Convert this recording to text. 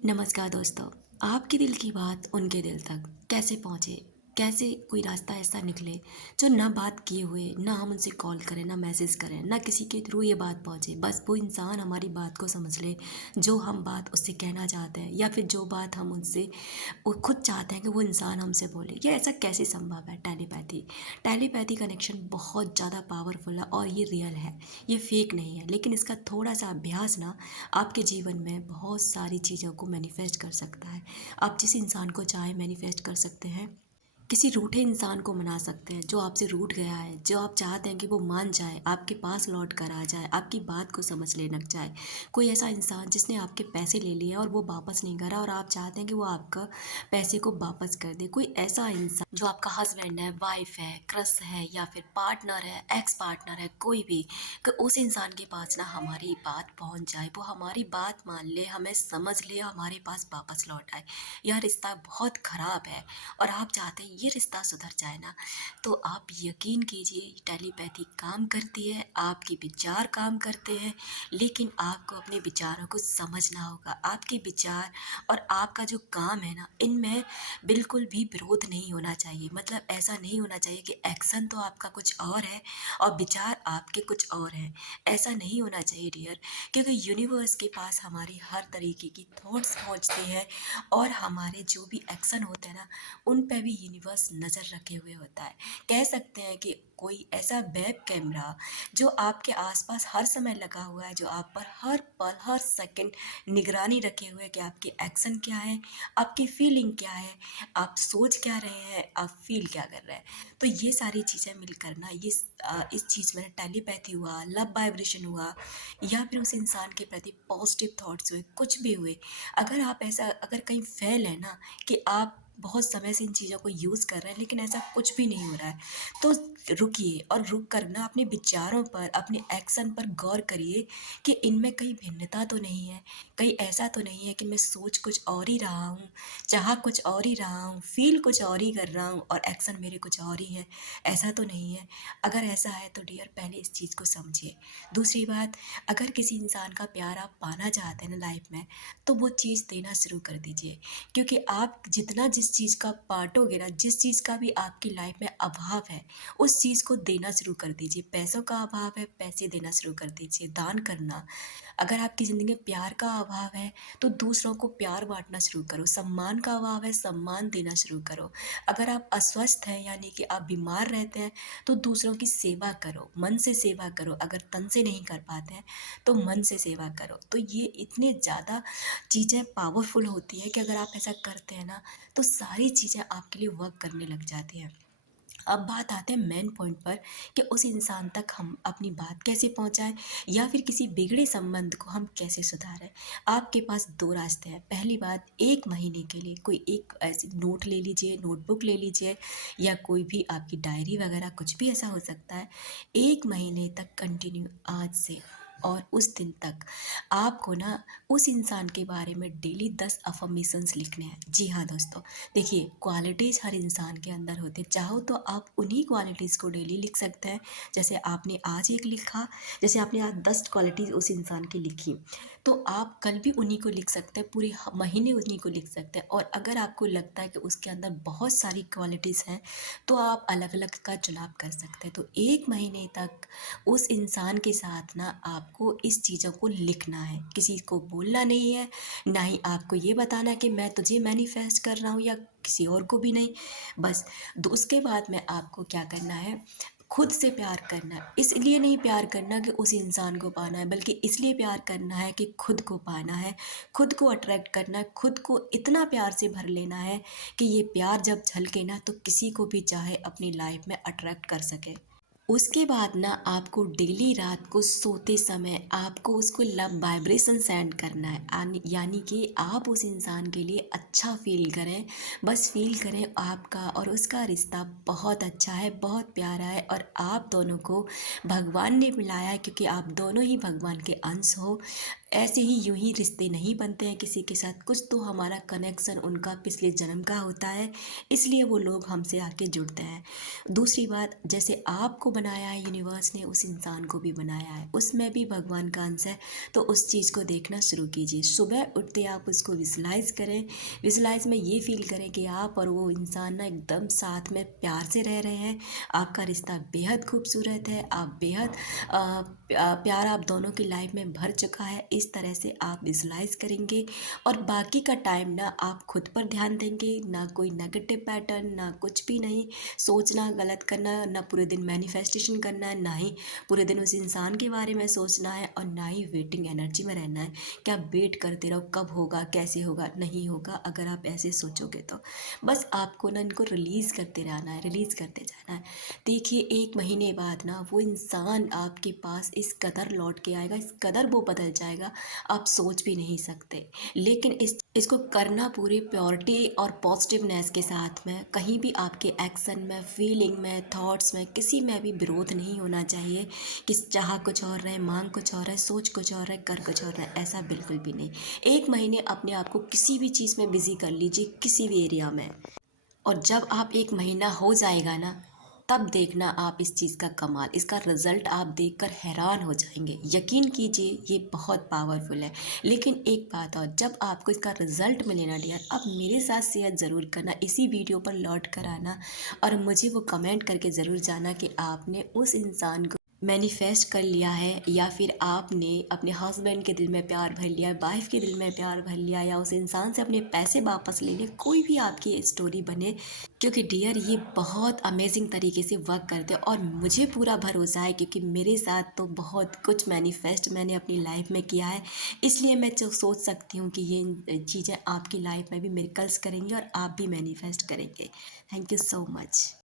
नमस्कार दोस्तों। आपके दिल की बात उनके दिल तक कैसे पहुँचे? कैसे कोई रास्ता ऐसा निकले जो ना बात किए हुए, ना हम उनसे कॉल करें, ना मैसेज करें, ना किसी के थ्रू ये बात पहुँचे। बस वो इंसान हमारी बात को समझ ले, जो हम बात उससे कहना चाहते हैं या फिर जो बात हम उनसे वो खुद चाहते हैं कि वो इंसान हमसे बोले। ये ऐसा कैसे संभव है? टेलीपैथी। टेलीपैथी कनेक्शन बहुत ज़्यादा पावरफुल है और ये रियल है, ये फेक नहीं है। लेकिन इसका थोड़ा-सा अभ्यास ना आपके जीवन में बहुत सारी चीज़ों को मैनिफेस्ट कर सकता है। आप जिस इंसान को चाहे मैनिफेस्ट कर सकते हैं। किसी रूठे इंसान को मना सकते हैं जो आपसे रूठ गया है, जो आप चाहते हैं कि वो मान जाए, आपके पास लौट कर आ जाए, आपकी बात को समझ ले लग जाए। कोई ऐसा इंसान जिसने आपके पैसे ले लिए और वो वापस नहीं करा और आप चाहते हैं कि वो आपका पैसे को वापस कर दे। कोई ऐसा इंसान जो आपका हस्बैंड है, वाइफ है, क्रश है या फिर पार्टनर है, एक्स पार्टनर है, कोई भी, कि उस इंसान के पास ना हमारी बात पहुंच जाए, वो हमारी बात मान ले, हमें समझ ले, हमारे पास वापस लौट आए। यह रिश्ता बहुत खराब है और आप चाहते हैं ये रिश्ता सुधर जाए ना, तो आप यकीन कीजिए टेलीपैथी काम करती है, आपके विचार काम करते हैं। लेकिन आपको अपने विचारों को समझना होगा। आपके विचार और आपका जो काम है ना, इनमें बिल्कुल भी विरोध नहीं होना चाहिए। मतलब ऐसा नहीं होना चाहिए कि एक्शन तो आपका कुछ और है और विचार आपके कुछ और हैं। ऐसा नहीं होना चाहिए डियर, क्योंकि यूनिवर्स के पास हमारी हर तरीके की थॉट्स पहुंचते हैं और हमारे जो भी एक्शन होते हैं ना, उन पे भी यूनिवर्स नज़र रखे हुए होता है। कह सकते हैं कि कोई ऐसा वेब कैमरा जो आपके आसपास हर समय लगा हुआ है, जो आप पर हर पल हर सेकंड निगरानी रखे हुए है कि आपके एक्शन क्या है, आपकी फीलिंग क्या है, आप सोच क्या रहे हैं, आप फील क्या कर रहे हैं। तो ये सारी चीज़ें मिलकर ना इस चीज़ में टेलीपैथी हुआ, लव वाइब्रेशन हुआ या फिर उस इंसान के प्रति पॉजिटिव थॉट्स हुए, कुछ भी हुए। अगर कहीं फ़ेल है ना, कि आप बहुत समय से इन चीज़ों को यूज़ कर रहे हैं लेकिन ऐसा कुछ भी नहीं हो रहा है, तो रुकिए और रुक कर ना अपने विचारों पर, अपने एक्शन पर गौर करिए कि इनमें कहीं भिन्नता तो नहीं है। कहीं ऐसा तो नहीं है कि मैं सोच कुछ और ही रहा हूँ, चाह कुछ और ही रहा हूँ, फ़ील कुछ और ही कर रहा हूँ और एक्शन मेरे कुछ और ही है। ऐसा तो नहीं है। अगर ऐसा है तो डियर पहले इस चीज़ को समझिए। दूसरी बात, अगर किसी इंसान का प्यार आप पाना चाहते हैं ना लाइफ में, तो वो चीज़ देना शुरू कर दीजिए। क्योंकि आप जितना जिस चीज़ का बाँटोगे ना, जिस चीज़ का भी आपकी लाइफ में अभाव है, उस चीज़ को देना शुरू कर दीजिए। पैसों का अभाव है, पैसे देना शुरू कर दीजिए, दान करना। अगर आपकी ज़िंदगी में प्यार का अभाव है, तो दूसरों को प्यार बाँटना शुरू करो। सम्मान का अभाव है, सम्मान देना शुरू करो। अगर आप अस्वस्थ हैं यानी कि आप बीमार रहते हैं, तो दूसरों की सेवा करो, मन से सेवा करो। अगर तन से नहीं कर पाते हैं, तो मन से सेवा करो। तो ये इतने ज़्यादा चीज़ें पावरफुल होती है कि अगर आप ऐसा करते हैं ना, तो सारी चीज़ें आपके लिए वर्क करने लग जाती हैं। अब बात आते हैं मेन पॉइंट पर कि उस इंसान तक हम अपनी बात कैसे पहुंचाएं या फिर किसी बिगड़े संबंध को हम कैसे सुधारें। आपके पास दो रास्ते हैं। पहली बात, 1 महीने के लिए कोई एक ऐसी नोट ले लीजिए, नोटबुक ले लीजिए या कोई भी आपकी डायरी वगैरह कुछ भी ऐसा हो सकता है। 1 महीने तक कंटिन्यू आज से और उस दिन तक आपको ना उस इंसान के बारे में डेली 10 अफर्मेशंस लिखने हैं। जी हाँ दोस्तों, देखिए क्वालिटीज़ हर इंसान के अंदर होती है। चाहो तो आप उन्हीं क्वालिटीज़ को डेली लिख सकते हैं। जैसे आपने आज एक लिखा, जैसे आपने आज 10 क्वालिटीज़ उस इंसान की लिखी, तो आप कल भी उन्हीं को लिख सकते हैं, पूरे महीने उन्हीं को लिख सकते हैं। और अगर आपको लगता है कि उसके अंदर बहुत सारी क्वालिटीज़ हैं, तो आप अलग अलग का चुनाव कर सकते हैं। तो 1 महीने तक उस इंसान के साथ ना आपको इस चीज़ों को लिखना है, किसी को बोलना नहीं है, ना ही आपको ये बताना कि मैं तुझे मैनिफेस्ट कर रहा हूँ या किसी और को भी नहीं। बस उसके बाद में आपको क्या करना है, खुद से प्यार करना है। इसलिए नहीं प्यार करना कि उस इंसान को पाना है, बल्कि इसलिए प्यार करना है कि खुद को पाना है, खुद को अट्रैक्ट करना है, खुद को इतना प्यार से भर लेना है कि ये प्यार जब झलके ना, तो किसी को भी चाहे अपनी लाइफ में अट्रैक्ट कर सके। उसके बाद ना आपको डेली रात को सोते समय आपको उसको लव वाइब्रेशन सेंड करना है। यानी कि आप उस इंसान के लिए अच्छा फ़ील करें। बस फ़ील करें आपका और उसका रिश्ता बहुत अच्छा है, बहुत प्यारा है और आप दोनों को भगवान ने मिलाया है, क्योंकि आप दोनों ही भगवान के अंश हो। ऐसे ही यूं ही रिश्ते नहीं बनते हैं किसी के साथ, कुछ तो हमारा कनेक्शन उनका पिछले जन्म का होता है, इसलिए वो लोग हमसे आके जुड़ते हैं। दूसरी बात, जैसे आपको बनाया है यूनिवर्स ने, उस इंसान को भी बनाया है, उसमें भी भगवान का अंश है। तो उस चीज़ को देखना शुरू कीजिए, सुबह उठते आप उसको विजुलाइज करें। विजुलाइज में ये फील करें कि आप और वो इंसान ना एकदम साथ में प्यार से रह रहे हैं, आपका रिश्ता बेहद खूबसूरत है, आप बेहद प्यार आप दोनों की लाइफ में भर चुका है। इस तरह से आप विजुलाइज करेंगे और बाकी का टाइम ना आप खुद पर ध्यान देंगे, ना कोई नेगेटिव पैटर्न, ना कुछ भी नहीं सोचना, गलत करना, ना पूरे दिन मैनिफेस्टेशन करना है, ना ही पूरे दिन उस इंसान के बारे में सोचना है, और ना ही वेटिंग एनर्जी में रहना है कि आप वेट करते रहो कब होगा, कैसे होगा। नहीं होगा अगर आप ऐसे सोचोगे तो। बस आपको ना इनको रिलीज़ करते रहना है, रिलीज़ करते जाना है। देखिए 1 महीने बाद ना वो इंसान आपके पास इस कदर लौट के आएगा, इस कदर वो बदल जाएगा, आप सोच भी नहीं सकते। लेकिन इसको करना पूरी प्योरिटी और पॉजिटिवनेस के साथ में, कहीं भी आपके एक्शन में, फीलिंग में, थॉट्स में, किसी में भी विरोध नहीं होना चाहिए कि चाह कुछ और रहे, मांग कुछ और है, सोच कुछ और है, कर कुछ और है, ऐसा बिल्कुल भी नहीं। 1 महीने अपने आप को किसी भी चीज़ में बिजी कर लीजिए, किसी भी एरिया में, और जब आप 1 महीना हो जाएगा ना, तब देखना आप इस चीज़ का कमाल, इसका रिज़ल्ट आप देखकर हैरान हो जाएंगे। यकीन कीजिए ये बहुत पावरफुल है। लेकिन एक बात और, जब आपको इसका रिज़ल्ट मिले ना डियर, अब मेरे साथ शेयर ज़रूर करना, इसी वीडियो पर लौट कर आना और मुझे वो कमेंट करके ज़रूर जाना कि आपने उस इंसान को मैनिफेस्ट कर लिया है, या फिर आपने अपने हस्बैंड के दिल में प्यार भर लिया, वाइफ के दिल में प्यार भर लिया, या उस इंसान से अपने पैसे वापस ले लिए, कोई भी आपकी स्टोरी बने। क्योंकि डियर ये बहुत अमेजिंग तरीके से वर्क करते हैं और मुझे पूरा भरोसा है, क्योंकि मेरे साथ तो बहुत कुछ मैनिफेस्ट मैंने अपनी लाइफ में किया है। इसलिए मैं जो सोच सकती हूँ कि ये चीज़ें आपकी लाइफ में भी मिरेकल्स करेंगी और आप भी मैनिफेस्ट करेंगे। Thank you so much.